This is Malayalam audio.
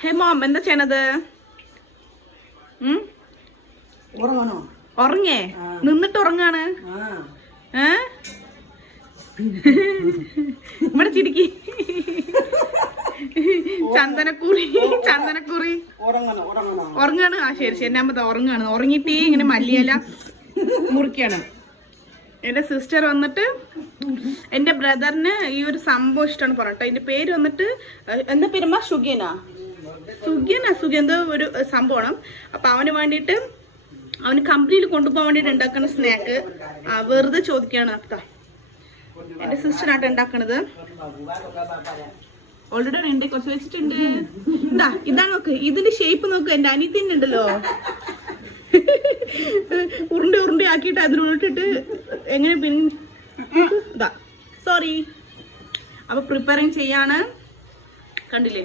ഹേ മോം, എന്താ ചെയ്യണത്? ഉറങ്ങേ? നിന്നിട്ട് ഉറങ്ങാണ്? ഇവിടെ ചിരിക്കി. ചന്ദനക്കുറി ഉറങ്ങാണ്. ആ ശരി ശരി, നമ്മ ഉറങ്ങാണ്. ഉറങ്ങിട്ടേ ഇങ്ങനെ മല്ലിയില മുറിക്കാണ്. എന്റെ സിസ്റ്റർ വന്നിട്ട് എന്റെ ബ്രദറിന് ഈ ഒരു സംഭവം ഇഷ്ടമാണ് പറഞ്ഞിട്ട്. അതിന്റെ പേര് വന്നിട്ട് എന്താ പേരമ്മ? സുഖ്യന എന്തോ ഒരു സംഭവമാണ്. അപ്പൊ അവന് വേണ്ടിയിട്ട് അവന് കമ്പനിയിൽ കൊണ്ടുപോകാൻ വേണ്ടിട്ട് ഉണ്ടാക്കുന്ന സ്നാക്ക് വെറുതെ ചോദിക്കുകയാണ്. അപ്പ എന്റെ സിസ്റ്ററായിട്ട് ഉണ്ടാക്കണത്. ഓൾറെഡി ഉണ്ട്, കുറച്ച് വെച്ചിട്ടുണ്ട്. ഇതാ നോക്ക്, ഇതിന്റെ ഷേപ്പ് നോക്ക്. എന്റെ അനിയത്തിൻ്റെ ഉണ്ടല്ലോ, ഉരുണ്ടി ആക്കിയിട്ട് അതിനുള്ളിട്ടിട്ട് എങ്ങനെ ഇതാ. സോറി. അപ്പൊ പ്രിപ്പയറിങ് ചെയ്യാണ്. കണ്ടില്ലേ?